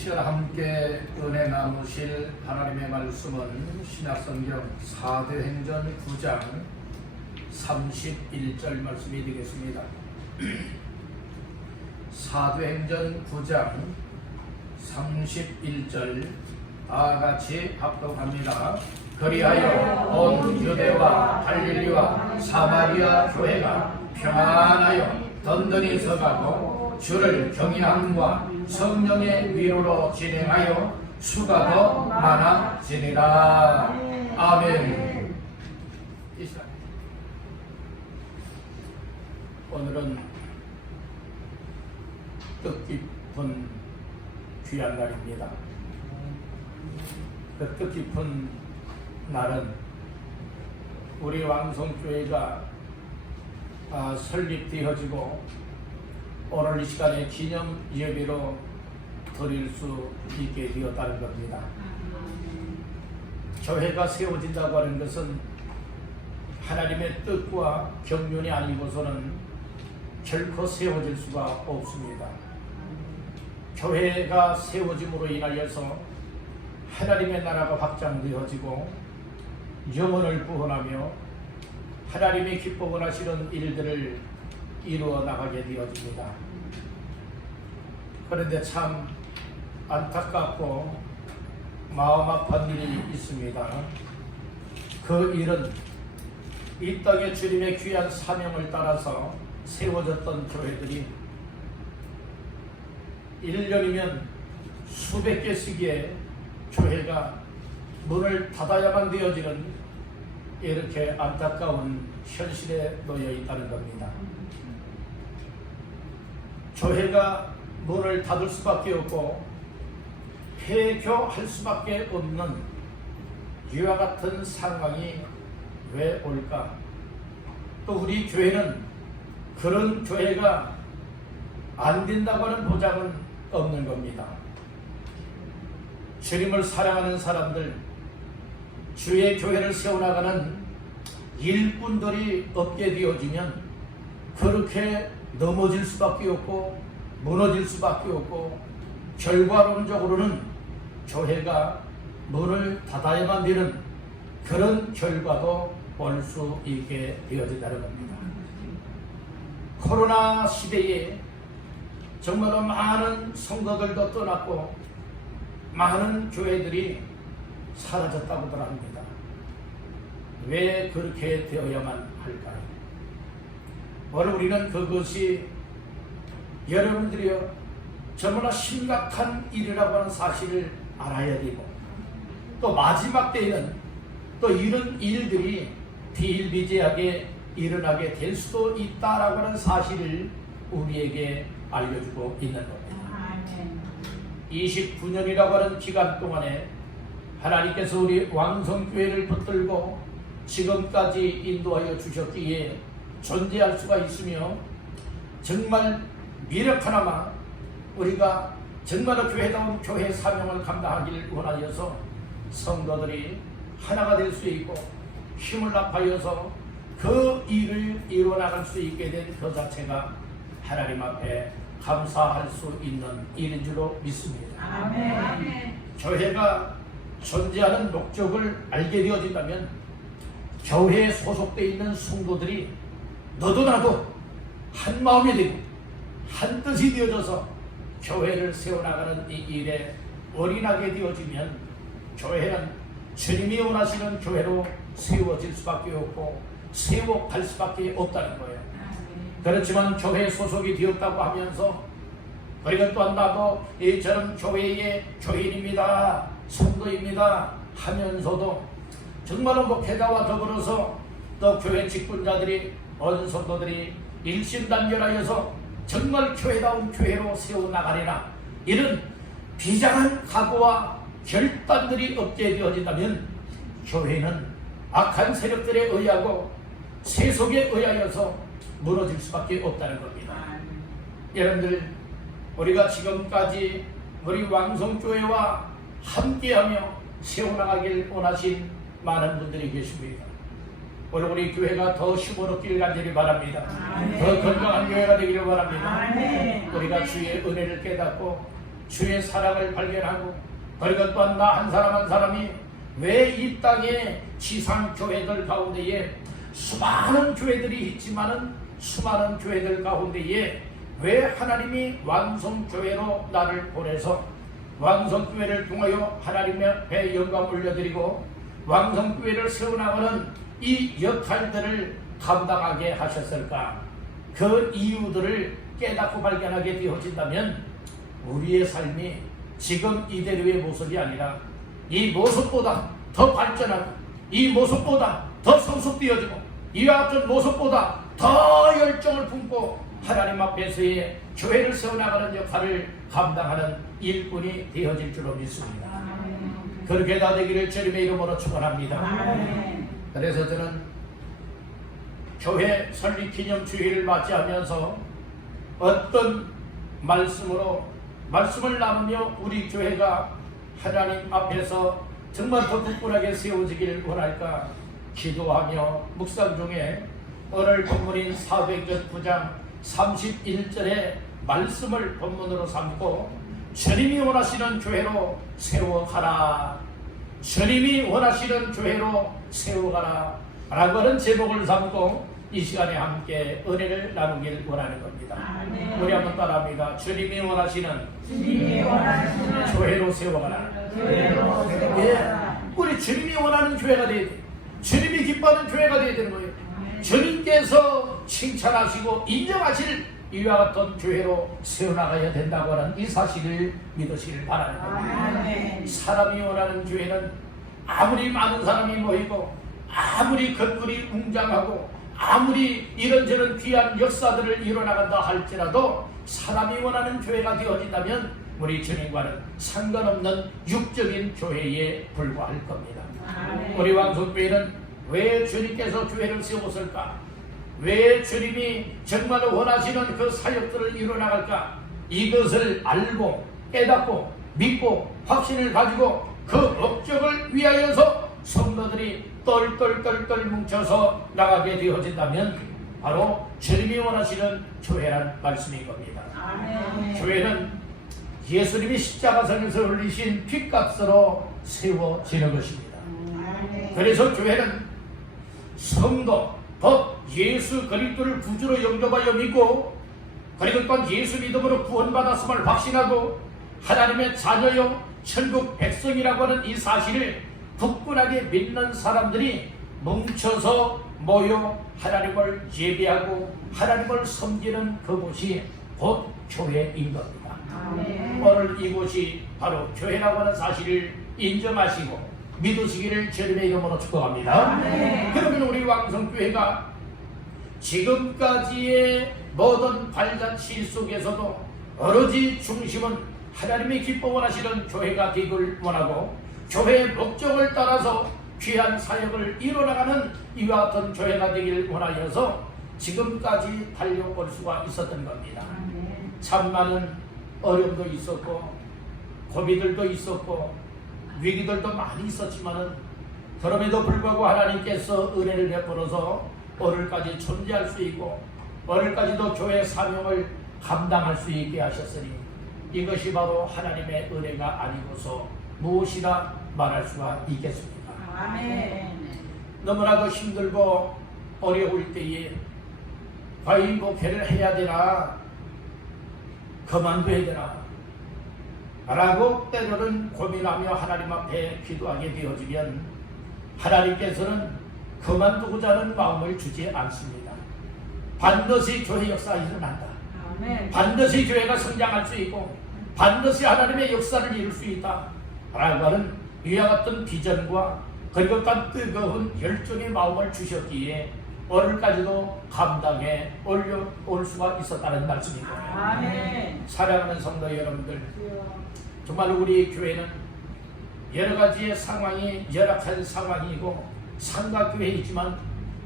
시간 함께 은혜 나누실 하나님의 말씀은 신약성경 사도행전 9장 31절 말씀이 되겠습니다. 사도행전 9장 31절 다같이 합독합니다. 그리하여 온 유대와 갈릴리와 사마리아 교회가 평안하여 든든히 서가고 주를 경외함과 성령의 위로로 진행하여 수가 더 많아지니라. 아멘. 오늘은 뜻깊은 귀한 날입니다. 그 뜻깊은 날은 우리 왕성교회가 설립되어지고 오늘 이 시간에 기념 예배로 드릴 수 있게 되었다는 겁니다. 교회가 세워진다고 하는 것은 하나님의 뜻과 경륜이 아니고서는 결코 세워질 수가 없습니다. 교회가 세워짐으로 인하여서 하나님의 나라가 확장되어지고 영혼을 구원하며 하나님의 기뻐 하시는 일들을 이루어 나가게 되어집니다. 그런데 참 안타깝고 마음 아픈 일이 있습니다. 그 일은 이 땅에 주님의 귀한 사명을 따라서 세워졌던 교회들이 1년이면 수백 개씩의 교회가 문을 닫아야만 되어지는 이렇게 안타까운 현실에 놓여 있다는 겁니다. 교회가 문을 닫을 수밖에 없고 폐교할 수밖에 없는 이와 같은 상황이 왜 올까? 또 우리 교회는 그런 교회가 안 된다고 하는 보장은 없는 겁니다. 주님을 사랑하는 사람들, 주의 교회를 세워나가는 일꾼들이 없게 되어지면 그렇게 넘어질 수밖에 없고 무너질 수밖에 없고 결과론적으로는 교회가 문을 닫아야만 되는 그런 결과도 올 수 있게 되어진다는 겁니다. 코로나 시대에 정말로 많은 성도들도 떠났고 많은 교회들이 사라졌다고들 합니다. 왜 그렇게 되어야만 할까요? 오늘 우리는 그것이 여러분들이요 정말 심각한 일이라고 하는 사실을 알아야 되고 또 마지막 때에는 또 이런 일들이 비일비재하게 일어나게 될 수도 있다라고 하는 사실을 우리에게 알려주고 있는 겁니다. 29년이라고 하는 기간 동안에 하나님께서 우리 왕성교회를 붙들고 지금까지 인도하여 주셨기에 존재할 수가 있으며 정말 미력 하나만 우리가 정말로 교회다운 교회 사명을 감당하기를 원하여서 성도들이 하나가 될 수 있고 힘을 합하여서 그 일을 이루어나갈 수 있게 된 그 자체가 하나님 앞에 감사할 수 있는 일인 줄로 믿습니다. 아멘. 교회가 존재하는 목적을 알게 되어진다면 교회에 소속되어 있는 성도들이 너도 나도 한 마음이 되고 한 뜻이 되어져서 교회를 세워나가는 이 일에 올인하게 되어지면 교회는 주님이 원하시는 교회로 세워질 수밖에 없고 세워갈 수밖에 없다는 거예요. 그렇지만 교회에 소속이 되었다고 하면서 우리가 또한 나도 저는 교회의 교인입니다, 성도입니다 하면서도 정말로 목회자와 더불어서 또 교회 직분자들이 언성도들이 일심단결하여서 정말 교회다운 교회로 세워나가리라 이런 비장한 각오와 결단들이 없게 되어진다면 교회는 악한 세력들에 의하고 세속에 의하여서 무너질 수밖에 없다는 겁니다. 여러분들 우리가 지금까지 우리 왕성교회와 함께하며 세워나가길 원하신 많은 분들이 계십니다. 오늘 우리 교회가 더 힘을 얻기를 간절히 바랍니다. 더 건강한 교회가 되기를 바랍니다. 우리가 주의 은혜를 깨닫고 주의 사랑을 발견하고, 그리고 또한 나 한 사람 한 사람이 왜 이 땅의 지상 교회들 가운데에 수많은 교회들이 있지만은 수많은 교회들 가운데에 왜 하나님이 완성교회로 나를 보내서 완성교회를 통하여 하나님의 앞에 영광 올려드리고 완성교회를 세워나가는 이 역할들을 감당하게 하셨을까? 그 이유들을 깨닫고 발견하게 되어진다면 우리의 삶이 지금 이대로의 모습이 아니라 이 모습보다 더 발전하고 이 모습보다 더 성숙되어지고 이와 같은 모습보다 더 열정을 품고 하나님 앞에서의 교회를 세워나가는 역할을 감당하는 일꾼이 되어질 줄로 믿습니다. 그렇게 다 되기를 주님의 이름으로 축원합니다. 그래서 저는 교회 설립 기념 주일을 맞이하면서 어떤 말씀을 나누며 우리 교회가 하나님 앞에서 정말 더 굳건하게 세워지길 원할까 기도하며 묵상 중에 오늘 본문인 사도행전 9장 31절의 말씀을 본문으로 삼고 주님이 원하시는 교회로 세워가라, 주님이 원하시는 교회로 세워가라 라고 하는 제목을 삼고 이 시간에 함께 은혜를 나누길 원하는 겁니다. 우리 한번 따라합니다. 주님이 원하시는 교회로 세워가라. 우리 주님이 원하는 교회가 되어야 돼. 주님이 기뻐하는 교회가 되어야 되는 거예요. 주님께서 칭찬하시고 인정하실 이와 같은 교회로 세워나가야 된다고 하는 이 사실을 믿으시길 바라는 겁니다. 사람이 원하는 교회는 아무리 많은 사람이 모이고 아무리 건물이 웅장하고 아무리 이런저런 귀한 역사들을 이뤄나간다 할지라도 사람이 원하는 교회가 되어진다면 우리 주님과는 상관없는 육적인 교회에 불과할 겁니다. 우리 왕성교회는 왜 주님께서 교회를 세웠을까? 왜 주님이 정말 원하시는 그 사역들을 이뤄나갈까? 이것을 알고 깨닫고 믿고 확신을 가지고 그 목적을 위하여서 성도들이 똘똘똘똘 뭉쳐서 나가게 되어진다면 바로 주님이 원하시는 교회란 말씀인 겁니다. 교회는 예수님이 십자가상에서 흘리신 핏값으로 세워지는 것입니다. 그래서 교회는 성도, 곧 예수 그리스도를 구주로 영접하여 믿고 그리고 또한 예수 믿음으로 구원받았음을 확신하고 하나님의 자녀요 천국 백성이라고 하는 이 사실을 굳건하게 믿는 사람들이 뭉쳐서 모여 하나님을 예배하고 하나님을 섬기는 그곳이 곧 교회인 겁니다. 오늘 이곳이 바로 교회라고 하는 사실을 인정하시고 믿으시기를 주님의 이름으로 축복합니다. 그러면 우리 왕성교회가 지금까지의 모든 발자취 속에서도 오로지 중심은 하나님이 기뻐 원하시는 교회가 되길 원하고 교회의 목적을 따라서 귀한 사역을 이뤄나가는 이와 같은 교회가 되길 원하여서 지금까지 달려올 수가 있었던 겁니다. 참 많은 어려움도 있었고 고비들도 있었고 위기들도 많이 있었지만은 그럼에도 불구하고 하나님께서 은혜를 베풀어서 오늘까지 존재할 수 있고 오늘까지도 교회 사명을 감당할 수 있게 하셨으니 이것이 바로 하나님의 은혜가 아니고서 무엇이라 말할 수가 있겠습니까? 너무나도 힘들고 어려울 때에 과연 목회를 해야 되나 그만둬야 되나 라고 때로는 고민하며 하나님 앞에 기도하게 되어지면 하나님께서는 그만두고자 하는 마음을 주지 않습니다. 반드시 교회 역사가 일어난다. 반드시 교회가 성장할 수 있고 반드시 하나님의 역사를 이룰 수 있다 라고 하는 이와 같은 비전과 그리고 또 뜨거운 열정의 마음을 주셨기에 오늘까지도 감당해 올 수가 있었다는 말씀입니다. 사랑하는 성도 여러분들, 정말 우리 교회는 여러 가지의 상황이 열악한 상황이고 상가교회이지만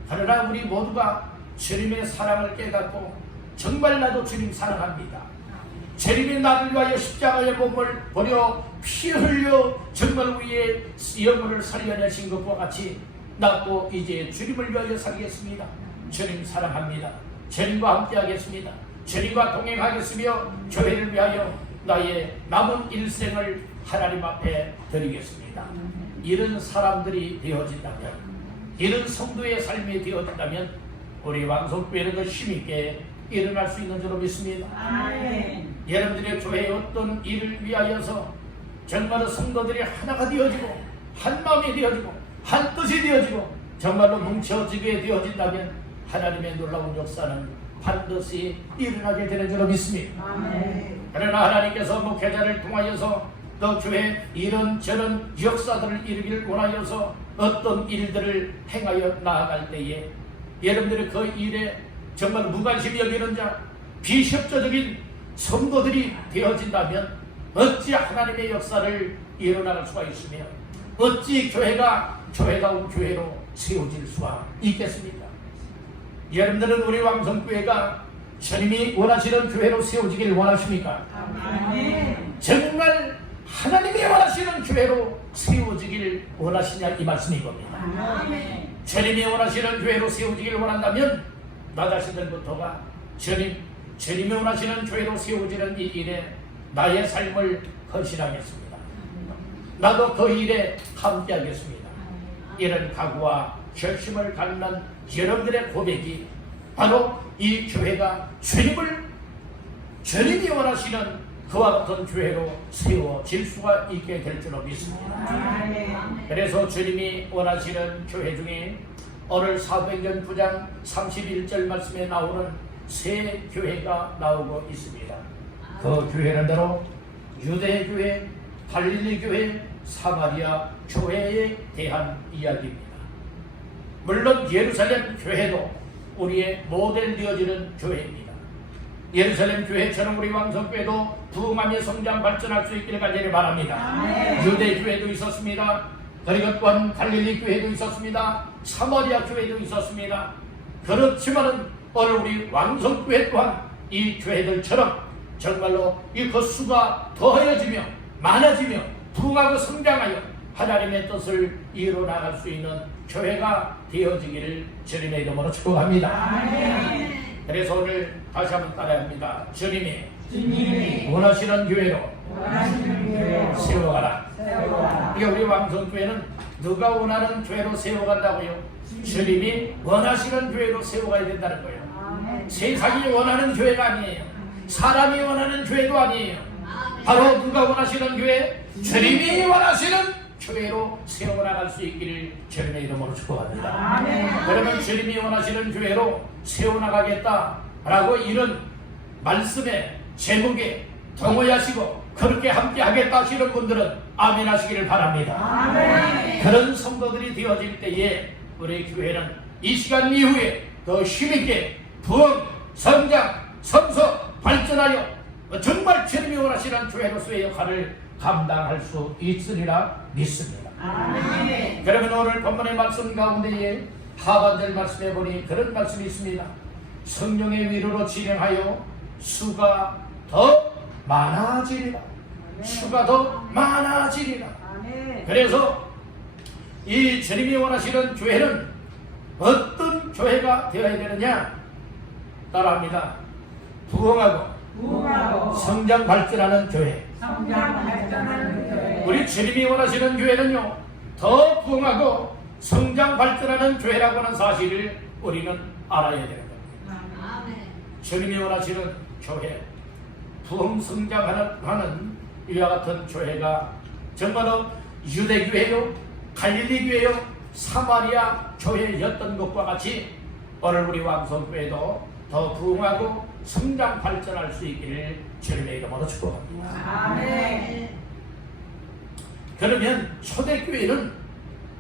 그러나 우리 모두가 주님의 사랑을 깨닫고 정말 나도 주님 사랑합니다. 주님이 나를 위하여 십자가의 몸을 버려 피 흘려 정말 우리의 영혼을 살려내신 것과 같이 나도 이제 주님을 위하여 살겠습니다. 주님 사랑합니다. 주님과 함께 하겠습니다. 주님과 동행하겠으며 교회를 위하여 나의 남은 일생을 하나님 앞에 드리겠습니다. 이런 사람들이 되어진다면, 이런 성도의 삶이 되어진다면 우리 왕성교회는 더 힘있게 일어날 수 있는 줄로 믿습니다. 아멘. 여러분들의 교회의 어떤 일을 위하여서 정말로 성도들이 하나가 되어지고 한 마음이 되어지고 한 뜻이 되어지고 정말로 뭉쳐지게 되어진다면 하나님의 놀라운 역사는 반드시 일어나게 되는 줄로 믿습니다. 아멘. 그러나 하나님께서 목회자를 통하여서 또 교회 이런저런 역사들을 이루기를 원하여서 어떤 일들을 행하여 나아갈 때에 여러분들이 그 일에 정말 무관심히 여기는 자, 비협조적인 성도들이 되어진다면 어찌 하나님의 역사를 일어나갈 수가 있으며 어찌 교회가 교회다운 교회로 세워질 수가 있겠습니까? 여러분들은 우리 왕성교회가 주님이 원하시는 교회로 세워지길 원하십니까? 아멘. 정말 하나님이 원하시는 교회로 세워지길 원하시냐 이 말씀인 겁니다. 아멘. 주님이 원하시는 교회로 세워지길 원한다면 나 자신들부터가 주님이 원하시는 교회로 세워지는 이 일에 나의 삶을 헌신하겠습니다. 나도 그 일에 함께하겠습니다. 이런 각오와 결심을 갖는 여러분들의 고백이 바로 이 교회가 주님이 원하시는 그와 같은 교회로 세워질 수가 있게 될 줄로 믿습니다. 아멘. 그래서 주님이 원하시는 교회 중에 오늘 사도행전 9장 31절 말씀에 나오는 세 교회가 나오고 있습니다. 그 교회는 바로 유대교회, 갈릴리교회, 사마리아 교회에 대한 이야기입니다. 물론 예루살렘 교회도 우리의 모델 되어지는 교회입니다. 예루살렘 교회처럼 우리 왕성교회도 부흥하며 성장 발전할 수 있기를 간절히 바랍니다. 유대교회도 있었습니다. 그리고 또한 갈릴리 교회도 있었습니다. 사마리아 교회도 있었습니다. 그렇지만은 오늘 우리 왕성교회 또한 이 교회들처럼 정말로 이 그 수가 더해지며 많아지며 부흥하고 성장하여 하나님의 뜻을 이루어나갈 수 있는 교회가 되어지기를 주님의 이름으로 축복합니다. 그래서 오늘 다시 한번 따라합니다. 주님이 원하시는 교회로 세워가라. 이게 우리 왕성교회는 누가 원하는 교회로 세워간다고요? 주님이 원하시는 교회로 세워가야 된다는 거예요. 세상이 원하는 교회가 아니에요. 사람이 원하는 교회도 아니에요. 바로 누가 원하시는 교회? 주님이 원하시는 교회로 세워나갈 수 있기를 주님의 이름으로 축복합니다. 그러면 주님이 원하시는 교회로 세워나가겠다라고 이런 말씀의 제목에 동의하시고 그렇게 함께 하겠다 하시는 분들은 아멘 하시기를 바랍니다. 아멘. 그런 성도들이 되어질 때에 우리 교회는 이 시간 이후에 더 힘있게 부흥, 성장, 성서, 발전하여 정말 주님이 원하시는 교회로서의 역할을 감당할 수 있으리라 믿습니다. 아멘. 그러면 오늘 본문의 말씀 가운데에 하반절 말씀에 보니 그런 말씀이 있습니다. 성령의 위로로 진행하여 수가 더 많아지리라. 수가 더 많아지리라. 아멘. 그래서 이 주님이 원하시는 교회는 어떤 교회가 되어야 되느냐? 따라합니다. 부흥하고 성장 발전하는 교회. 성장 발전하는 교회. 우리 주님이 원하시는 교회는요, 더 부흥하고 성장 발전하는 교회라고 하는 사실을 우리는 알아야 되는 겁니다. 주님이 원하시는 교회, 부흥 성장하는 이와 같은 교회가 정말로 유대교회요, 갈릴리교회요, 사마리아 교회였던 것과 같이 오늘 우리 왕성교회도 더 부흥하고 성장 발전할 수 있기를 주님의 이름으로 축복합니다. 아멘. 그러면 초대교회는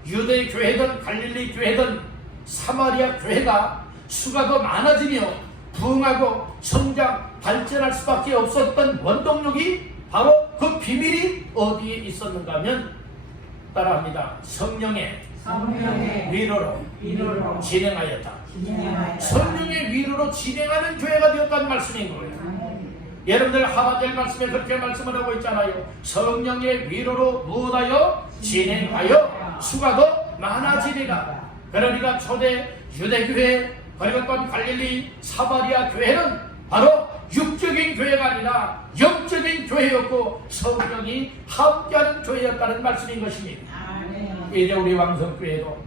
유대교회든 갈릴리교회든 사마리아 교회가 수가 더 많아지며 부흥하고 성장 발전할 수밖에 없었던 원동력이 바로 그 비밀이 어디에 있었는가 하면 따라합니다. 성령의 위로로 진행하였다. 성령의 위로로 진행하는 교회가 되었다는 말씀인 거예요. 여러분들 하반절 말씀에 그렇게 말씀을 하고 있잖아요. 성령의 위로로 무엇하여 진행하여 수가 더 많아지리라. 그러니까 초대 유대교회 그리고 또 갈릴리 사마리아 교회는 바로 육적인 교회가 아니라 영적 전적인 교회였고 성령이 함께하는 교회였다는 말씀인 것입니다. 이제 우리 왕성교회도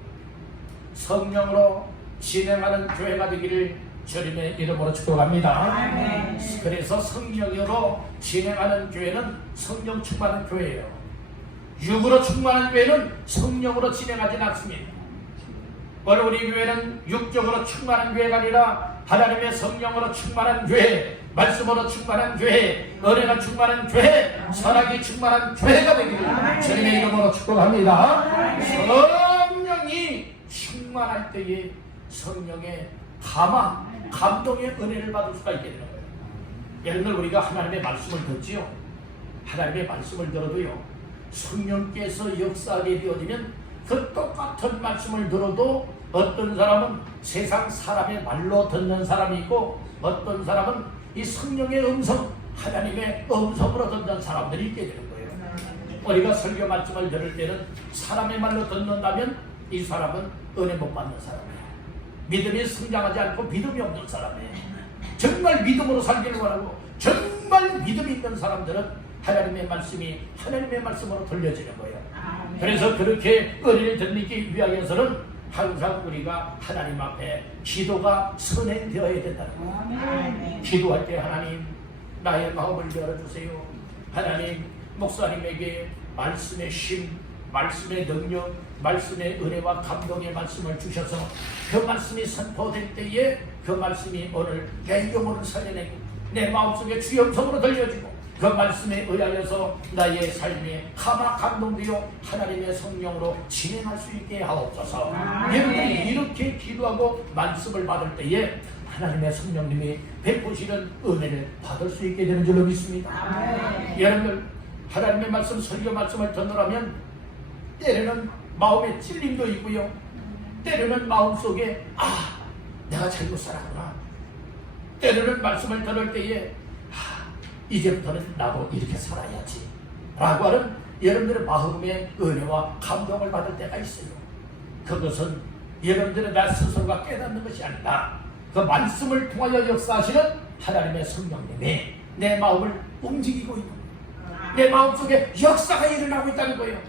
성령으로 진행하는 교회가 되기를 주님의 이름으로 축복합니다. 그래서 성령으로 진행하는 교회는 성령 충만한 교회예요. 육으로 충만한 교회는 성령으로 진행하지 않습니다. 오늘 우리 교회는 육적으로 충만한 교회가 아니라 하나님의 성령으로 충만한 교회, 말씀으로 충만한 교회, 은혜가 충만한 교회, 사랑이 충만한 교회가 되기를 주님의 이름으로 축복합니다. 성령이 충만할 때에 성령의 감동의 은혜를 받을 수가 있게 되는 거예요. 여러분들 우리가 하나님의 말씀을 듣지요. 하나님의 말씀을 들어도요, 성령께서 역사하게 되어지면 그 똑같은 말씀을 들어도 어떤 사람은 세상 사람의 말로 듣는 사람이 있고 어떤 사람은 이 성령의 음성, 하나님의 음성으로 듣는 사람들이 있게 되는 거예요. 우리가 설교 말씀을 들을 때는 사람의 말로 듣는다면 이 사람은 은혜 못 받는 사람이에요. 믿음이 성장하지 않고 믿음이 없는 사람이에요. 정말 믿음으로 살기를 원하고 정말 믿음이 있는 사람들은 하나님의 말씀이 하나님의 말씀으로 들려지는 거예요. 그래서 그렇게 은혜를 듣기 위하여서는 항상 우리가 하나님 앞에 기도가 선행되어야 된다는 거예요. 기도할 때 하나님 나의 마음을 열어주세요. 하나님 목사님에게 말씀의 심, 말씀의 능력, 말씀의 은혜와 감동의 말씀을 주셔서 그 말씀이 선포될 때에 그 말씀이 오늘 내 영혼을 살려내고 내 마음속에 주의 음성으로 들려지고 그 말씀에 의하여서 나의 삶에 감동되어 하나님의 성령으로 진행할 수 있게 하옵소서. 여러분들이 이렇게 기도하고 말씀을 받을 때에 하나님의 성령님이 베푸시는 은혜를 받을 수 있게 되는 줄로 믿습니다. 여러분들 하나님의 말씀, 설교 말씀을 듣느라면 때로는 마음에 찔림도 있고요, 때로는 마음속에 내가 잘못 살았구나, 때로는 말씀을 들을 때에 이제부터는 나도 이렇게 살아야지 라고 하는 여러분들의 마음의 은혜와 감동을 받을 때가 있어요. 그것은 여러분들의 나 스스로가 깨닫는 것이 아니라 그 말씀을 통하여 역사하시는 하나님의 성령님이 내 마음을 움직이고 있고 내 마음속에 역사가 일어나고 있다는 거예요.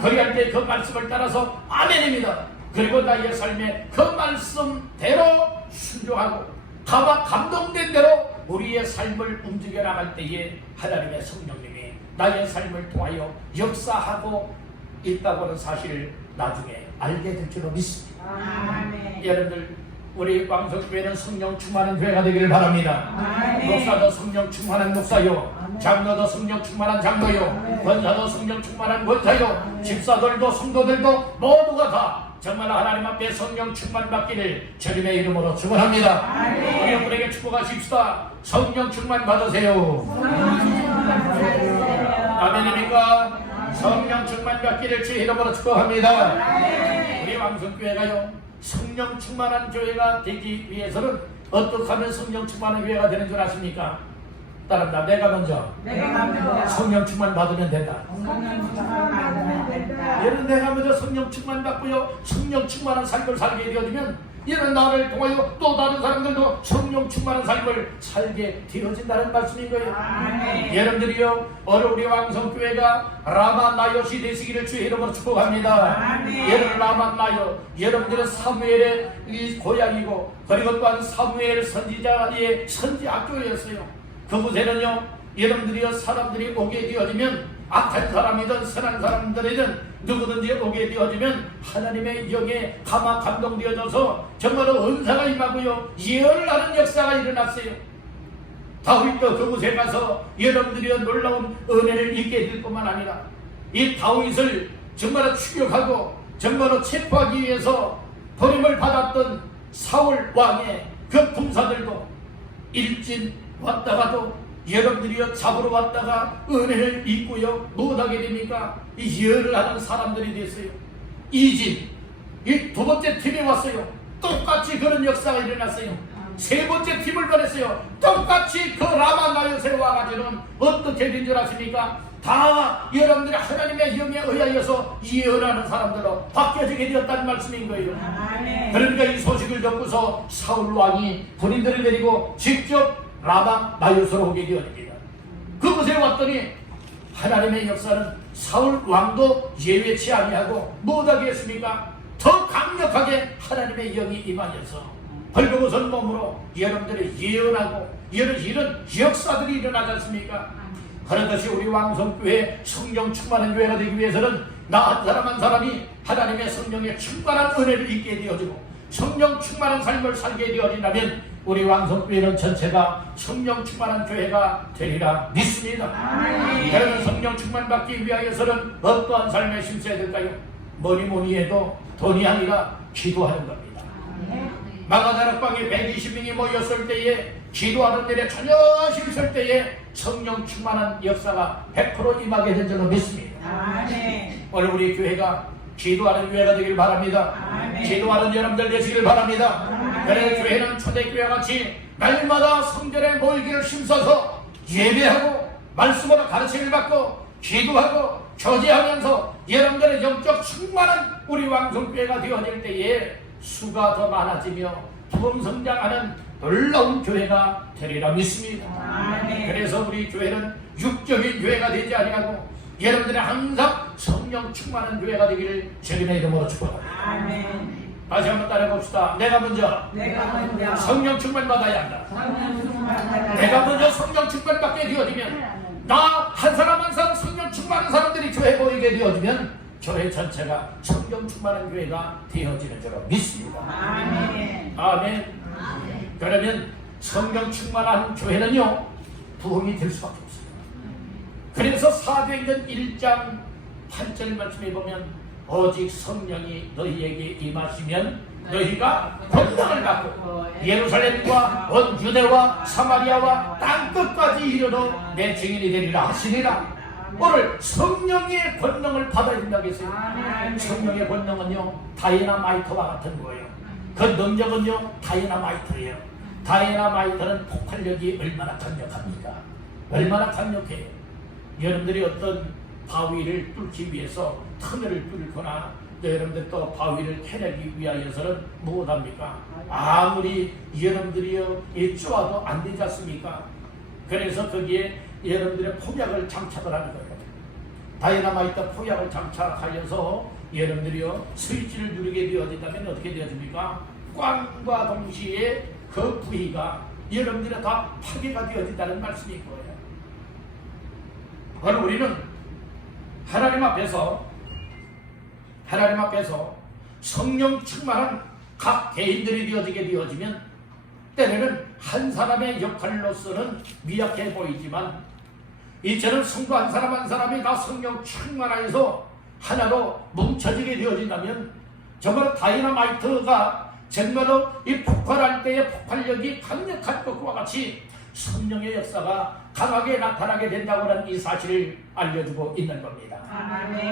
그리할 때 그 말씀을 따라서 아멘입니다. 그리고 나의 삶에 그 말씀대로 순종하고 감동된 대로 우리의 삶을 움직여 나갈 때에 하나님의 성령님이 나의 삶을 통하여 역사하고 있다고 하는 사실을 나중에 알게 될 줄로 믿습니다. 여러분들 우리 왕성교회는 성령 충만한 교회가 되기를 바랍니다. 목사도 성령 충만한 목사요, 장로도 성령 충만한 장로요, 권사도 성령 충만한 권사요, 집사들도 성도들도 모두가 다 정말 하나님 앞에 성령 충만 받기를 주님의 이름으로 축원합니다. 우리 여러분에게 축복하십시다. 성령 충만 받으세요. 아멘입니까? 성령 충만 받기를 주의 이름으로 축복합니다. 우리 왕성교회가요, 성령 충만한 교회가 되기 위해서는 어떻게 하면 성령 충만한 교회가 되는 줄 아십니까? 따라합니다. 내가 먼저 성령 충만 받으면 된다. 얘는 내가 먼저 성령 충만 받고요, 성령 충만한 삶을 살게 되어지면 얘는 나를 통하여 또 다른 사람들도 성령 충만한 삶을 살게 되어진다는 말씀인 거예요. 여러분들이요, 오늘 우리 왕성교회가 라마나요시 되시기를 주의 이름으로 축복합니다. 여러분 라마나요, 여러분들은 사무엘의 이 고향이고 그리고 또한 사무엘 선지자의 선지학교였어요. 그곳에는요, 여러분들이요, 사람들이 오게 되어지면 악한 사람이든 선한 사람들이든 누구든지 오게 되어지면 하나님의 영에 감동되어져서 정말로 은사가 임하고요, 예언을 하는 역사가 일어났어요. 다윗도 그곳에 가서 여러분들이 놀라운 은혜를 잊게 될 뿐만 아니라 이 다윗을 정말로 추격하고 정말로 체포하기 위해서 버림을 받았던 사울 왕의 그 군사들도 일진 왔다가도 여러분들이요, 잡으러 왔다가 은혜를 잊고요 못하게 됩니까? 이 예언을 하는 사람들이 됐어요. 이진, 이 두 번째 팀이 왔어요. 똑같이 그런 역사가 일어났어요. 세 번째 팀을 보냈어요. 똑같이 그 라마나요스에 와가지고는 어떻게 된 줄 아십니까? 다 여러분들이 하나님의 영에 의하여서 예언하는 사람들로 바뀌어지게 되었다는 말씀인 거예요. 그러니까 이 소식을 듣고서 사울 왕이 군인들을 데리고 직접 라마나요스로 오게 되었습니다. 그 그곳에 왔더니 하나님의 역사는 사울 왕도 예외치 아니하고 못하겠습니까? 더 강력하게 하나님의 영이 임하여서 벌거벗은 몸으로 여러분들이 예언하고 이런 역사들이 일어나지 않습니까? 그렇듯이 우리 왕성교회 성령 충만한 교회가 되기 위해서는 나 한 사람 한 사람이 하나님의 성령의 충만한 은혜를 잊게 되어지고 성령 충만한 삶을 살게 되어진다면 우리 왕성교회는 전체가 성령 충만한 교회가 되리라 믿습니다. 그러면 성령 충만 받기 위하여서는 어떠한 삶에 힘써야 될까요? 뭐니 해도 돈이 아니라 기도하는 겁니다. 마가다락방에 120명이 모였을 때에 기도하는 일에 전혀 힘쓸 때에 성령 충만한 역사가 100% 임하게 된 줄로 믿습니다. 오늘 우리 교회가 기도하는 교회가 되길 바랍니다. 기도하는 여러분들 되시길 바랍니다. 그래 교회는 초대교회 같이 날마다 성전에 모이기를 힘써서 예배하고 말씀으로 가르침을 받고 기도하고 교제하면서 여러분들의 영적 충만한 우리 왕성교회가 되어질 때에 수가 더 많아지며 부흥성장하는 놀라운 교회가 되리라 믿습니다. 그래서 우리 교회는 육적인 교회가 되지 아니하고 여러분들이 항상 성령 충만한 교회가 되기를 주님의 이름으로 축복합니다. 다시 한번 따라해봅시다. 내가 먼저 성령 충만 받아야 한다. 내가 먼저 성령 충만 받게 되어지면 나 한 사람 한 사람 성령 충만한 사람들이 교회 모이게 되어지면 교회 전체가 성령 충만한 교회가 되어지는 줄로 믿습니다. 아멘. 그러면 성령 충만한 교회는요 부흥이 될 수밖에 없어요. 그래서 사도행전 1장 8절 말씀에 보면 오직 성령이 너희에게 임하시면 너희가 권능을 받고 예루살렘과 온 유대와 사마리아와 땅끝까지 이르러 내 증인이 되리라 하시니라. 오늘 성령의 권능을 받아야 된다고 했어요. 성령의 권능은요 다이나마이트와 같은 거예요. 그 능력은요 다이나마이트예요. 다이나마이트는 폭발력이 얼마나 강력합니까? 얼마나 강력해요. 여러분들이 어떤 바위를 뚫기 위해서 터널을 뚫거나 여러분들 또 바위를 캐내기 위하여서는 무엇합니까? 아무리 여러분들이요 쪼아도 안 되지 않습니까? 그래서 거기에 여러분들의 폭약을 장착을 하는 거예요. 다이나마이트 폭약을 장착하여서 여러분들이요 스위치를 누르게 되어진다면 어떻게 되어집니까? 꽝과 동시에 그 부위가 여러분들이 다 파괴가 되어진다는 말씀인 거예요. 그럼 우리는 하나님 앞에서 성령 충만한 각 개인들이 되어지면 때로는 한 사람의 역할로서는 미약해 보이지만 이처럼 성도 한 사람 한 사람이 다 성령 충만하여서 하나로 뭉쳐지게 되어진다면 정말 다이나마이트가 정말로 이 폭발할 때의 폭발력이 강력한 것과 같이 성령의 역사가 강하게 나타나게 된다고 하는 이 사실을 알려주고 있는 겁니다.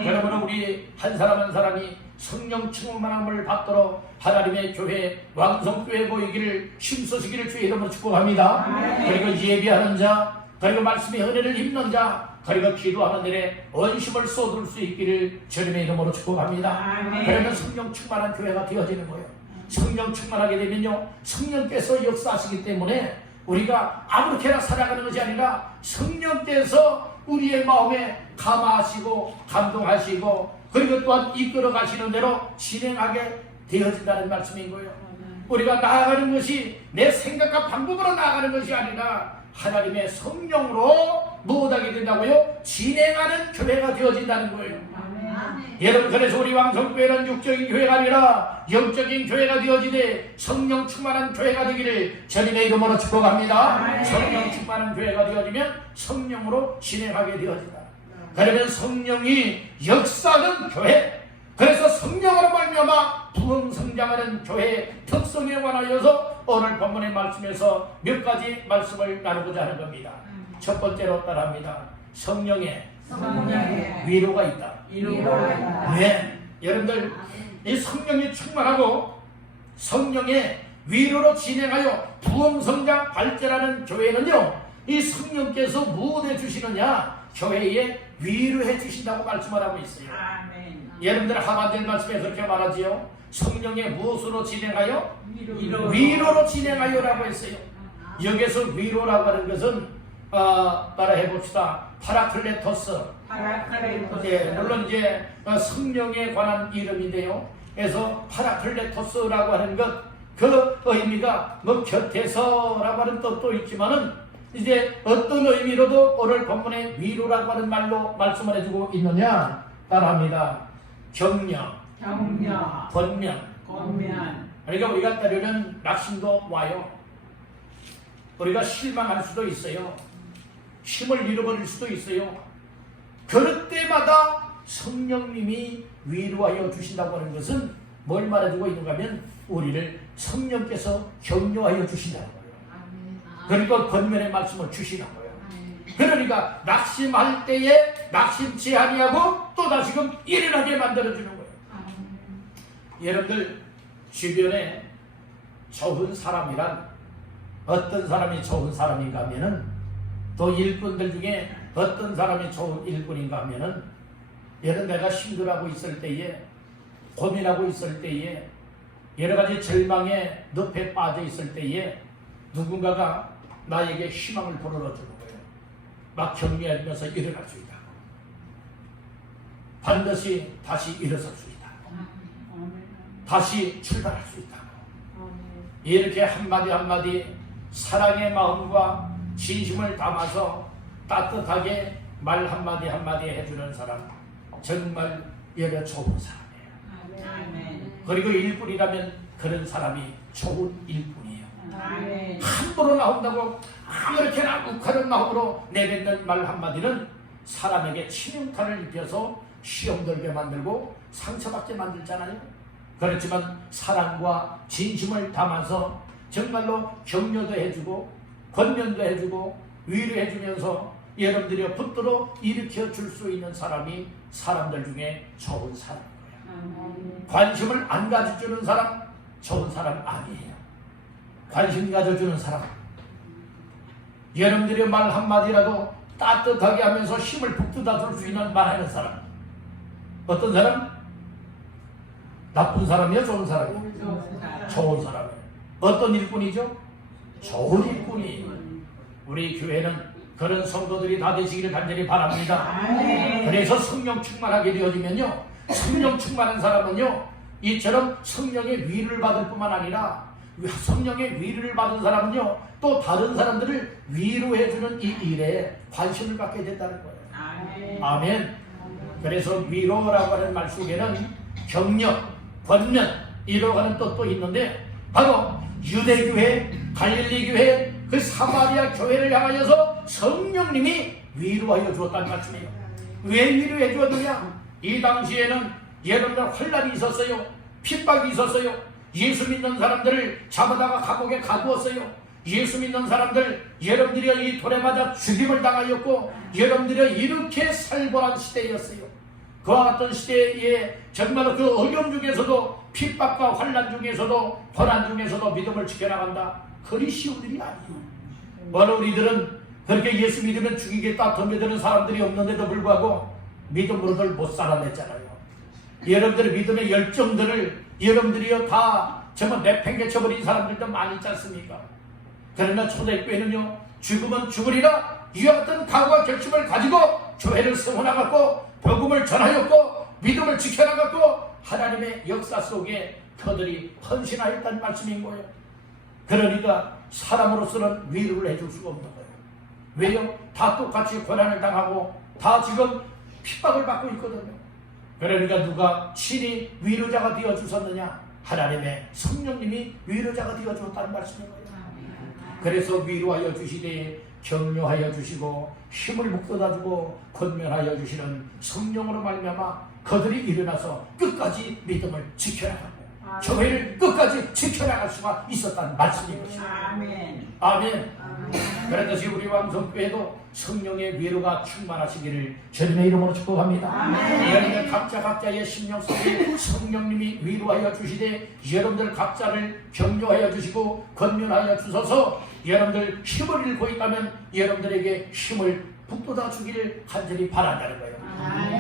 그러므로 우리 한 사람 한 사람이 성령 충만함을 받도록 하나님의 교회 왕성교회 모이기를 힘쓰시기를 주의 이름으로 축복합니다. 그리고 예배하는 자, 그리고 말씀의 은혜를 입는 자, 그리고 기도하는 일에 원심을 쏟을 수 있기를 주님의 이름으로 축복합니다. 그러면 성령 충만한 교회가 되어지는 거예요. 성령 충만하게 되면요 성령께서 역사하시기 때문에 우리가 아무렇게나 살아가는 것이 아니라 성령께서 우리의 마음에 감화하시고 감동하시고 그리고 또한 이끌어 가시는 대로 진행하게 되어진다는 말씀인 거예요. 우리가 나아가는 것이 내 생각과 방법으로 나아가는 것이 아니라 하나님의 성령으로 무엇하게 된다고요? 진행하는 교회가 되어진다는 거예요. 여러분 그래서 우리 왕성교회는 육적인 교회가 아니라 영적인 교회가 되어지되 성령 충만한 교회가 되기를 주님의 이름으로 축복합니다. 성령 충만한 교회가 되어지면 성령으로 진행하게 되어진다. 그러면 성령이 역사하는 교회, 그래서 성령으로 말미암아 부흥성장하는 교회의 특성에 관하여서 오늘 본문의 말씀에서 몇 가지 말씀을 나누고자 하는 겁니다. 첫 번째로 따라합니다. 성령의 위로가 있다. 네, 여러분들 이 성령이 충만하고 성령의 위로로 진행하여 부흥성장 발전하는 교회는요 이 성령께서 무엇해 주시느냐? 교회에 위로해 주신다고 말씀을 하고 있어요. 여러분들 하반절 말씀에 그렇게 말하지요. 성령의 무엇으로 진행하여? 위로로 진행하여라고 했어요. 여기서 위로라고 하는 것은 따라해 봅시다. 파라클레토스. 예, 물론 이제 성령에 관한 이름인데요. 그래서 파라클레토스라고 하는 것, 그 의미가 뭐 곁에서라고 하는 뜻도 있지만은 이제 어떤 의미로도 오늘 본문에 위로라고 하는 말로 말씀을 해주고 있느냐? 따라합니다. 격려, 권면. 그러니까 우리가 때로는 낙심도 와요. 우리가 실망할 수도 있어요. 힘을 잃어버릴 수도 있어요. 그럴 때마다 성령님이 위로하여 주신다고 하는 것은 뭘 말해주고 있는가 하면 우리를 성령께서 격려하여 주신다는 거예요. 그러니까 권면의 말씀을 주시는 거예요. 그러니까 낙심할 때에 낙심치 아니하고 또 다시금 일어나게 만들어주는 거예요. 여러분들 주변에 좋은 사람이란 어떤 사람이 좋은 사람인가 하면은 또 일꾼들 중에 어떤 사람이 좋은 일꾼인가 하면은 여러분 내가 힘들어하고 있을 때에 고민하고 있을 때에 여러 가지 절망의 늪에 빠져 있을 때에 누군가가 나에게 희망을 불어넣어 주는 거예요. 막 격려하면서 일어날 수 있다. 반드시 다시 일어설 수 있다. 다시 출발할 수 있다. 이렇게 한마디 한마디 사랑의 마음과 진심을 담아서 따뜻하게 말 한마디 한마디 해주는 사람, 정말 여러 좋은 사람이에요. 그리고 일꾼이라면 그런 사람이 좋은 일꾼이에요. 함부로 나온다고 아무렇게나 욱하는 마음으로 내뱉는 말 한마디는 사람에게 치명타를 입혀서 시험 들게 만들고 상처받게 만들잖아요. 그렇지만 사랑과 진심을 담아서 정말로 격려도 해주고 권면도 해주고 위로해주면서 여러분들이 붙들어 일으켜 줄 수 있는 사람이 사람들 중에 좋은 사람이에요. 관심을 안 가져주는 사람 좋은 사람 아니에요. 관심 가져주는 사람, 여러분들의 말 한마디라도 따뜻하게 하면서 힘을 북돋아 줄 수 있는 말하는 사람. 어떤 사람? 나쁜 사람이야? 좋은 사람이야? 좋은 사람이에요. 어떤 일꾼이죠? 좋은 일꾼이. 우리 교회는 그런 성도들이 다 되시기를 간절히 바랍니다. 그래서 성령 충만하게 되어지면요, 성령 충만한 사람은요 이처럼 성령의 위를 받을 뿐만 아니라 성령의 위를 받은 사람은요 또 다른 사람들을 위로해주는 이 일에 관심을 갖게 됐다는 거예요. 아멘. 그래서 위로라고 하는 말 속에는 격려, 권면 이라고 하는 뜻도 있는데 바로 유대교회, 갈릴리교회, 그 사마리아 교회를 향하여서 성령님이 위로하여 주었다는 말씀이에요. 왜 위로해 주었느냐? 이 당시에는 여러분들 환란이 있었어요. 핍박이 있었어요. 예수 믿는 사람들을 잡아다가 감옥에 가두었어요. 예수 믿는 사람들 여러분들이 이 돌에 맞아 죽임을 당하였고 여러분들이 이렇게 살벌한 시대였어요. 그와 같은 시대에 정말 그 어려움 중에서도 핍박과 환란 중에서도 고난 중에서도 믿음을 지켜나간다. 그리 쉬운 일이 아니에요. 오늘 우리들은 그렇게 예수 믿으면 죽이겠다 덤벼드는 사람들이 없는데도 불구하고 믿음으로들 못 살아냈잖아요. 여러분들의 믿음의 열정들을 여러분들이요 다 정말 내팽개쳐버린 사람들도 많이 있지 않습니까? 그러나 초대교회는요 죽으면 죽으리라 이와 같은 각오와 결심을 가지고 교회를 세워나갔고 복음을 전하였고 믿음을 지켜나갔고 하나님의 역사 속에 그들이 헌신하였다는 말씀인 거예요. 그러니까 사람으로서는 위로를 해줄 수가 없는 거예요. 왜요? 다 똑같이 고난을 당하고 다 지금 핍박을 받고 있거든요. 그러니까 누가 친히 위로자가 되어 주셨느냐? 하나님의 성령님이 위로자가 되어 주었다는 말씀인 거예요. 그래서 위로하여 주시되 격려하여 주시고 힘을 북돋아주고 권면하여 주시는 성령으로 말미암아 그들이 일어나서 끝까지 믿음을 지켜나가고 교회를 끝까지 지켜나갈 수가 있었다는 말씀인 것입니다. 아멘. 그렇듯이 우리 왕성교회도 성령의 위로가 충만하시기를 주님의 이름으로 축복합니다. 여러분들 각자의 심령 속에 성령님이 위로하여 주시되 여러분들 각자를 격려하여 주시고 권면하여 주셔서 여러분들 힘을 잃고 있다면 여러분들에게 힘을 북돋아 주기를 간절히 바란다는 거예요.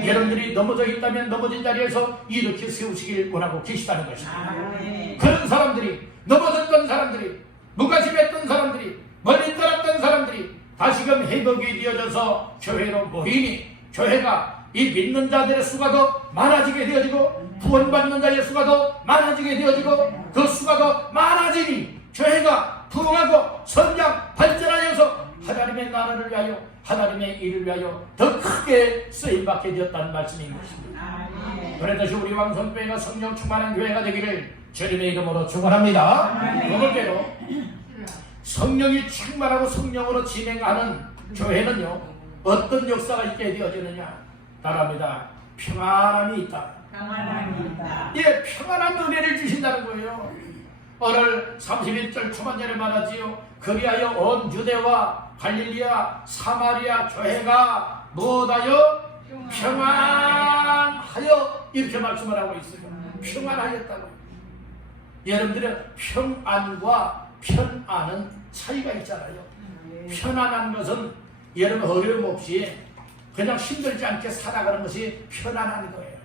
여러분들이 넘어져 있다면 넘어진 자리에서 이렇게 세우시길 원하고 계시다는 것입니다. 그런 사람들이 넘어졌던 사람들이 무관심했던 사람들이 멀리 떠났던 사람들이 다시금 회복이 되어져서 교회로 모이니 교회가 이 믿는 자들의 수가 더 많아지게 되어지고 구원받는 자의 수가 더 많아지게 되어지고 그 수가 더 많아지니 교회가 부흥하고 성장 발전하여서 하나님의 나라를 위하여 하나님의 일을 위하여 더 크게 쓰임받게 되었다는 말씀인 것입니다. 그래서 우리 왕성교회가 성령 충만한 교회가 되기를 주님의 이름으로 축원합니다. 두 번째로 성령이 충만하고 성령으로 진행하는 교회는요 어떤 역사가 있게 되어지느냐 따라합니다. 평안함이 있다. 예, 평안한 은혜를 주신다는 거예요. 오늘 31절 초반절에 말하지요. 그리하여 온 유대와 갈릴리아 사마리아 교회가 무엇하여 평안하여 이렇게 말씀을 하고 있어요. 평안하였다고. 여러분들은 평안과 편안은 차이가 있잖아요. 편안한 것은 여러분 어려움 없이 그냥 힘들지 않게 살아가는 것이 편안한 거예요.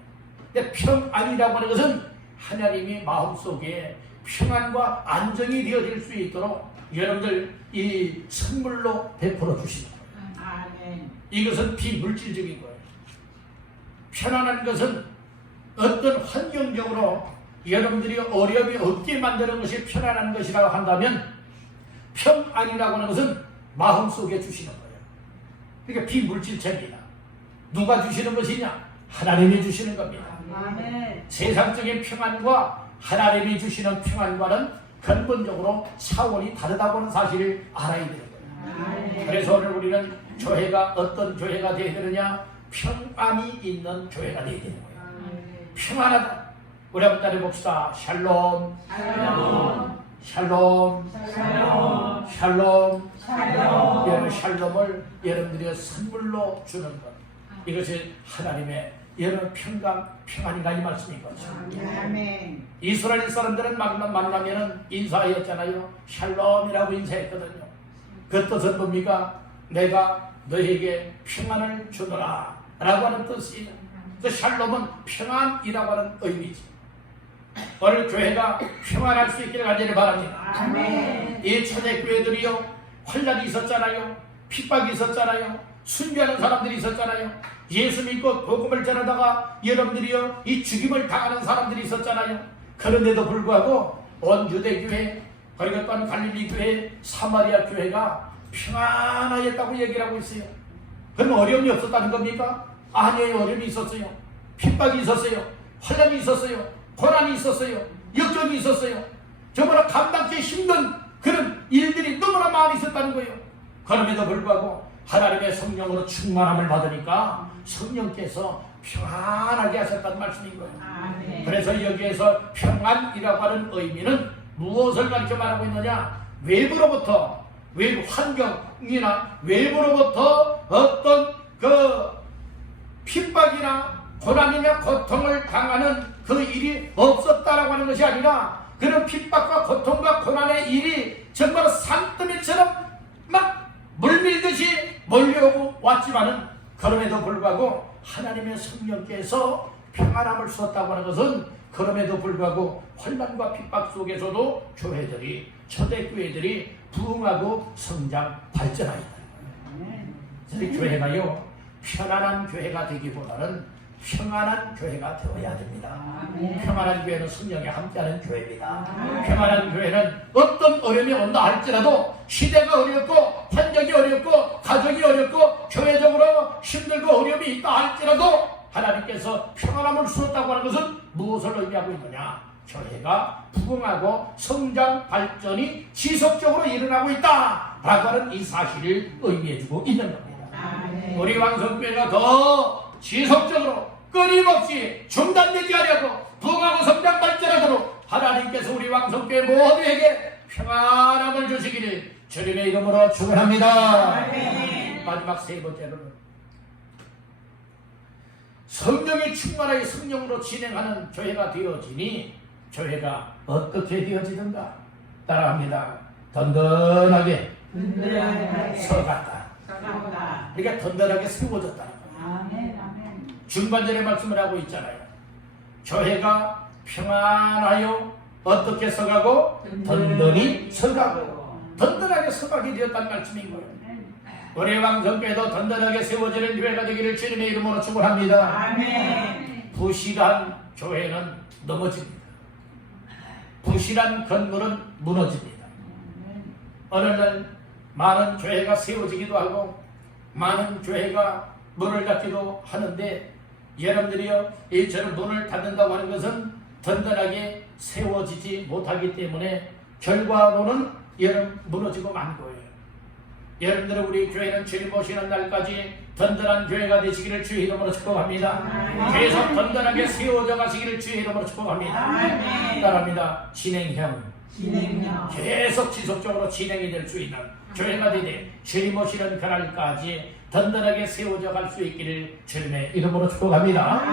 근데 평안이라고 하는 것은 하나님이 마음속에 평안과 안정이 되어질 수 있도록 여러분들 이 선물로 베풀어 주시는 거예요. 이것은 비물질적인 거예요. 편안한 것은 어떤 환경적으로 여러분들이 어려움이 없게 만드는 것이 편안한 것이라고 한다면 평안이라고 하는 것은 마음속에 주시는 거예요. 그러니까 비물질체입니다. 누가 주시는 것이냐? 하나님이 주시는 겁니다. 세상적인 평안과 하나님이 주시는 평안과는 근본적으로 차원이 다르다고 하는 사실을 알아야 되는 거예요. 그래서 오늘 우리는 교회가 어떤 교회가 되어야 되느냐? 평안이 있는 교회가 되어야 되는 거예요. 평안하다. 우리 한번 따라해봅시다. 샬롬 샬롬 샬롬 샬롬 여러분 샬롬을 여러분들이 선물로 주는 것 이것이 하나님의 여러분 평안이다 이 말씀인 거죠. 이스라엘 사람들은 만나면 인사했잖아요. 샬롬이라고 인사했거든요. 그 뜻은 뭡니까? 내가 너에게 평안을 주노라 라고 하는 뜻이에요. 그 샬롬은 평안이라고 하는 의미지. 오늘 교회가 평안할 수 있기를 간절히 바랍니다. 이 초대교회들이요 환란이 있었잖아요. 핍박이 있었잖아요. 순교하는 사람들이 있었잖아요. 예수 믿고 복음을 전하다가 여러분들이요 이 죽임을 당하는 사람들이 있었잖아요. 그런데도 불구하고 온 유대교회 그리고 또한 갈릴리 교회 사마리아 교회가 평안하였다고 얘기를 하고 있어요. 그럼 어려움이 없었다는 겁니까? 아니에요. 어려움이 있었어요. 핍박이 있었어요. 환란이 있었어요. 고난이 있었어요. 역경이 있었어요. 정말 감당하기 힘든 그런 일들이 너무나 많이 있었다는 거예요. 그럼에도 불구하고 하나님의 성령으로 충만함을 받으니까 성령께서 평안하게 하셨다는 말씀인 거예요. 그래서 여기에서 평안이라고 하는 의미는 무엇을 가르쳐 말하고 있느냐? 외부로부터 외부 환경이나 외부로부터 어떤 그 핍박이나 고난이나 고통을 당하는 그 일이 없었다라고 하는 것이 아니라 그런 핍박과 고통과 고난의 일이 정말 산더미처럼 막 물밀듯이 몰려오고 왔지만은 그럼에도 불구하고 하나님의 성령께서 평안함을 주었다고 하는 것은 그럼에도 불구하고 환난과 핍박 속에서도 교회들이 초대교회들이 부흥하고 성장 발전하였다. 저희 교회가요 편안한 교회가 되기보다는 평안한 교회가 되어야 됩니다. 평안한 교회는 성령이 함께하는 교회입니다. 평안한 교회는 어떤 어려움이 온다 할지라도 시대가 어렵고 환경이 어렵고 가정이 어렵고 교회적으로 힘들고 어려움이 있다 할지라도 하나님께서 평안함을 주었다고 하는 것은 무엇을 의미하고 있느냐? 교회가 부흥하고 성장 발전이 지속적으로 일어나고 있다라고 하는 이 사실을 의미해주고 있는 겁니다. 우리 왕성교회가 더 지속적으로 끊임없이 중단되지 않으려고 부흥하고 성장 발전하도록 하나님께서 우리 왕성교회 모두에게 평안함을 주시기를 주님의 이름으로 축원합니다. 마지막 세 번째로는 성령이 충만하게 성령으로 진행하는 교회가 되어지니 교회가 어떻게 되어지는가? 따라합니다. 든든하게 서갔다. 그러니까 든든하게 세워졌다는 거예요. 중반전에 말씀을 하고 있잖아요. 교회가 평안하여 어떻게 서가고 든든히 서가고 든든하게 서가게 되었다는 말씀인 거예요. 우리 왕성교회도 든든하게 세워지는 교회가 되기를 주님의 이름으로 축원합니다. 아멘. 부실한 교회는 넘어집니다. 부실한 건물은 무너집니다. 어느 날 많은 교회가 세워지기도 하고 많은 교회가 문을 닫기도 하는데, 여러분들이요, 이처럼 문을 닫는다고 하는 것은 든든하게 세워지지 못하기 때문에 결과로는 여러분 무너지고 만 거예요. 여러분들, 우리 교회는 주님 오시는 날까지 든든한 교회가 되시기를 주의 이름으로 축복합니다. 계속 든든하게 세워져 가시기를 주의 이름으로 축복합니다. 따라합니다. 진행형. 계속 지속적으로 진행이 될 수 있는 교회가 되되 주님 오시는 그날까지 든든하게 세워져 갈 수 있기를 주님의 이름으로 축복합니다.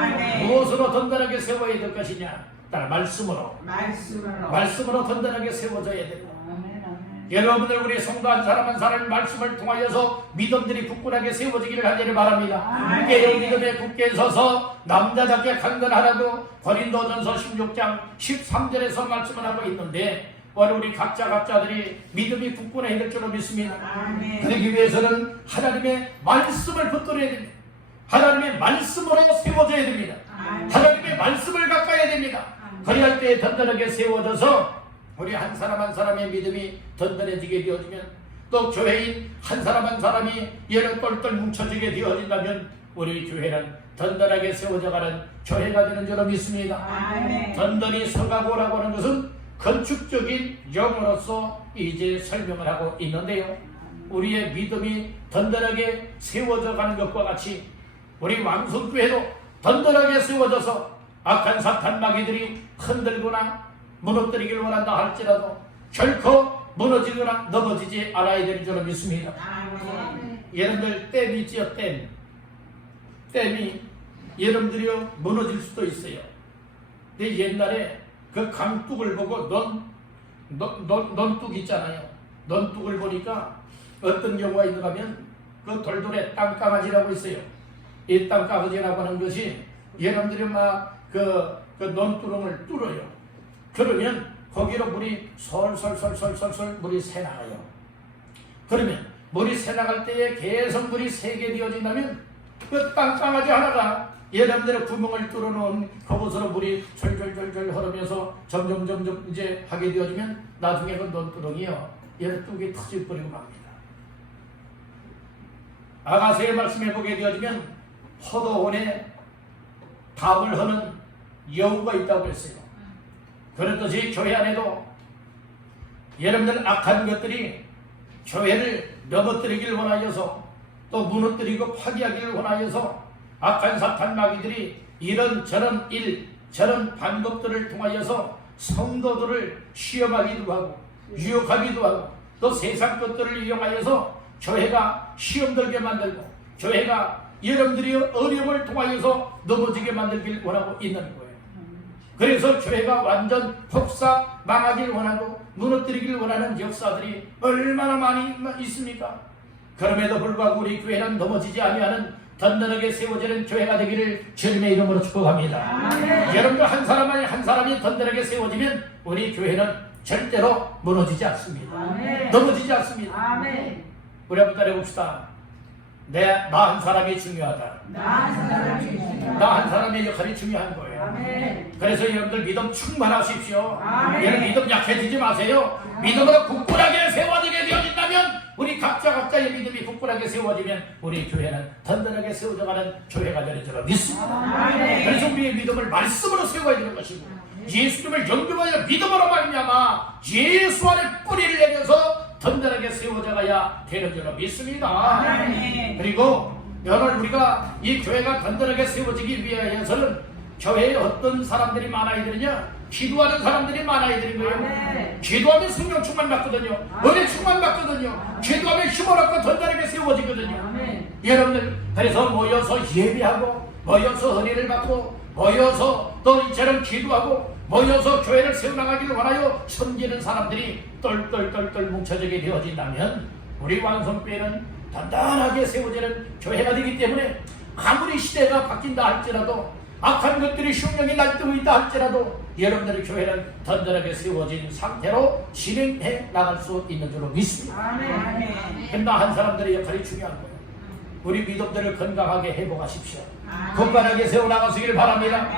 무엇으로 든든하게 세워야 될 것이냐? 따라 말씀으로 든든하게 세워져야 됩니다. 여러분들, 우리 성도 한 사람 한 사람 말씀을 통하여서 믿음들이 굳건하게 세워지기를 하기를 바랍니다. 깨어 믿음에 굳게 서서 남자답게 강건하라고 고린도전서 16장 13절에서 말씀을 하고 있는데, 오늘 우리 각자들이 믿음이 굳건해야 될 줄로 믿습니다. 그러기 위해서는 하나님의 말씀을 붙들어야 됩니다. 하나님의 말씀으로 세워져야 됩니다. 하나님의 말씀을 가까이 해야 됩니다. 그리할 때 든든하게 세워져서 우리 한 사람 한 사람의 믿음이 든든해지게 되어지면, 또 교회인 한 사람 한 사람이 예를 똘똘 뭉쳐지게 되어진다면 우리 교회는 든든하게 세워져가는 교회가 되는 줄로 믿습니다. 든든히 서가고라고 하는 것은 건축적인 용어로서 이제 설명을 하고 있는데요, 우리의 믿음이 든든하게 세워져가는 것과 같이 우리 왕성교회도 든든하게 세워져서 악한 사탄 마귀들이 흔들거나 무너뜨리기를 원한다 할지라도 결코 무너지거나 넘어지지 않아야 되는 줄로 믿습니다. 여러분들, 댐이 있지요. 댐이 여러분들이요 무너질 수도 있어요. 근데 옛날에 그 강둑을 보고 논둑 있잖아요. 논둑을 보니까 어떤 경우가 있는가 하면 그 돌돌에 땅강아지라고 있어요. 이 땅강아지라고 하는 것이 여러분들이 막 그 논두렁을 뚫어요. 그러면 거기로 물이 솔솔솔솔솔 물이 새나가요. 그러면 물이 새나갈 때에 계속 물이 새게 되어진다면 그 땅강아지 하나가 여러분들의 구멍을 뚫어놓은 그곳으로 물이 절절절절 흐르면서 점점 이제 하게 되어지면 나중에 그 논두렁이요 얘를 뚝이 터져버리고 맙니다. 아가서의 말씀해 보게 되어지면 포도원에 답을 하는 여우가 있다고 했어요. 그렇듯이 교회 안에도 여러분들 악한 것들이 교회를 넘어뜨리기를 원하여서 또 무너뜨리고 파괴하기를 원하여서 악한 사탄 마귀들이 이런 저런 저런 방법들을 통하여서 성도들을 시험하기도 하고 유혹하기도 하고 또 세상 것들을 이용하여서 교회가 시험들게 만들고 교회가 여러분들이 어려움을 통하여서 넘어지게 만들길 원하고 있는 거예요. 그래서 교회가 완전 폭삭 망하길 원하고 무너뜨리길 원하는 역사들이 얼마나 많이 있습니까? 그럼에도 불구하고 우리 교회는 넘어지지 아니하는 든든하게 세워지는 교회가 되기를 주님의 이름으로 축복합니다. 여러분들 한 사람이 든든하게 세워지면 우리 교회는 절대로 무너지지 않습니다. 넘어지지 않습니다. 우리 한번 따라해봅시다. 나 한 사람이 중요하다. 나 한 사람의 역할이 중요한 거예요. 그래서 여러분들 믿음 충만하십시오. 여러분 믿음 약해지지 마세요. 믿음으로 굳건하게 세워지게 되어진다면 우리 각자의 믿음이 굳건하게 세워지면 우리 교회는 든든하게 세워져가는 교회가 되는 줄로 믿습니다. 그래서 우리의 믿음을 말씀으로 세워야 되는 것이고 예수님을 영접하여 믿음으로 말미암아 예수 안에 뿌리를 내려서 든든하게 세워져가야 되는 줄로 믿습니다. 그리고 오늘 우리가 이 교회가 든든하게 세워지기 위해서는 교회에 어떤 사람들이 많아야 되느냐? 기도하는 사람들이 많아야 되는 거예요. 기도하면 성령 충만 받거든요. 은혜 충만 받거든요. 기도하면 힘을 얻고 든든하게 세워지거든요. 여러분들, 그래서 모여서 예배하고 모여서 은혜를 받고 모여서 또 이처럼 기도하고 모여서 교회를 세워나가기를 원하여 섬기는 사람들이 똘똘똘똘 뭉쳐지게 되어진다면 우리 왕성교회는 단단하게 세워지는 교회가 되기 때문에 아무리 시대가 바뀐다 할지라도 악한 것들이 흉령이 날뛰고 있다 할지라도 여러분들의 교회는 든든하게 세워진 상태로 진행해 나갈 수 있는 줄로 믿습니다. 아멘. 건강한 사람들의 역할이 중요한 거예요. 우리 믿음들을 건강하게 회복하십시오. 건강하게 세워나가시길 바랍니다.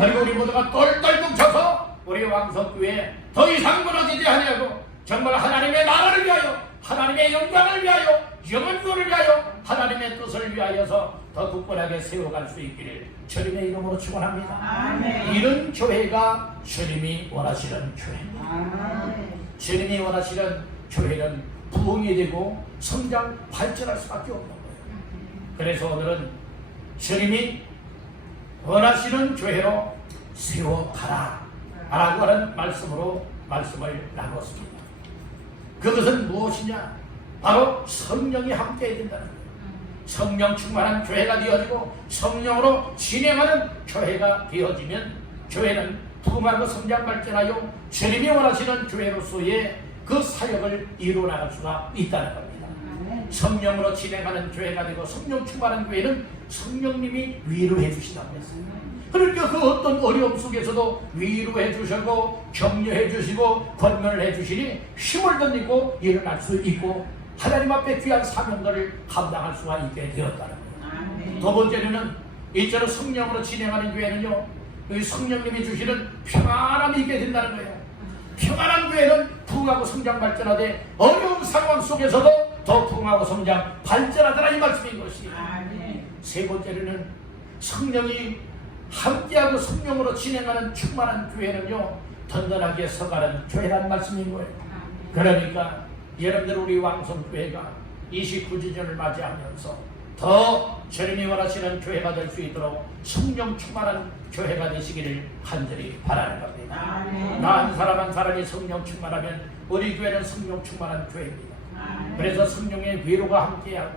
그리고 우리 모두가 똘똘 뭉쳐서 우리 왕성교회 더 이상 무너지지 아니하고 정말 하나님의 나라를 위하여, 하나님의 영광을 위하여, 영원구원을 위하여, 하나님의 뜻을 위하여서 더 굳건하게 세워갈 수 있기를 주님의 이름으로 축원합니다. 아멘. 이런 교회가 주님이 원하시는 교회입니다. 주님이 원하시는 교회는 부흥이 되고 성장, 발전할 수밖에 없는 거예요. 그래서 오늘은 주님이 원하시는 교회로 세워가라 라고 하는 말씀으로 말씀을 나눴습니다. 그것은 무엇이냐? 바로 성령이 함께 해야 된다는 거예요. 성령 충만한 교회가 되어지고 성령으로 진행하는 교회가 되어지면 교회는 부흥하고 성장 발전하여 주님이 원하시는 교회로서의 그 사역을 이루어 나갈 수가 있다는 겁니다. 성령으로 진행하는 교회가 되고 성령 충만한 교회는 성령님이 위로해 주시다고 했어요. 그러니까 그 어떤 어려움 속에서도 위로해 주시고 격려해 주시고 권면을 해 주시니 힘을 덧입고 일어날 수 있고 하나님 앞에 귀한 사명들을 감당할 수가 있게 되었다는 거예요. 두 번째로는 이처럼 성령으로 진행하는 교회는요, 이 성령님이 주시는 평안함이 있게 된다는 거예요. 평안한 교회는 부흥하고 성장 발전하되 어려운 상황 속에서도 더 부흥하고 성장 발전하더라 이 말씀인 것이에요. 세 번째로는 성령이 함께하고 성령으로 진행하는 충만한 교회는요, 든든하게 서가는 교회라는 말씀인 거예요. 그러니까 여러분들 우리 왕성교회가 29주년을 맞이하면서 더 주님이 원하시는 교회가 될 수 있도록 성령 충만한 교회가 되시기를 간절히 바라는 겁니다. 나 한 사람 한 사람이 성령 충만하면 우리 교회는 성령 충만한 교회입니다. 그래서 성령의 위로가 함께하고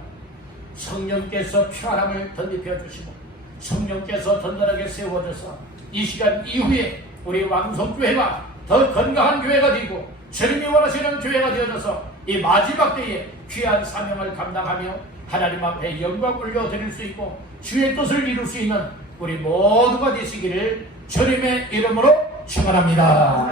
성령께서 평안함을 덧입혀 주시고 성령께서 든든하게 세워져서 이 시간 이후에 우리 왕성교회가 더 건강한 교회가 되고 주님이 원하시는 교회가 되어져서 이 마지막 때에 귀한 사명을 감당하며 하나님 앞에 영광 올려드릴 수 있고 주의 뜻을 이룰 수 있는 우리 모두가 되시기를 주님의 이름으로 축원합니다.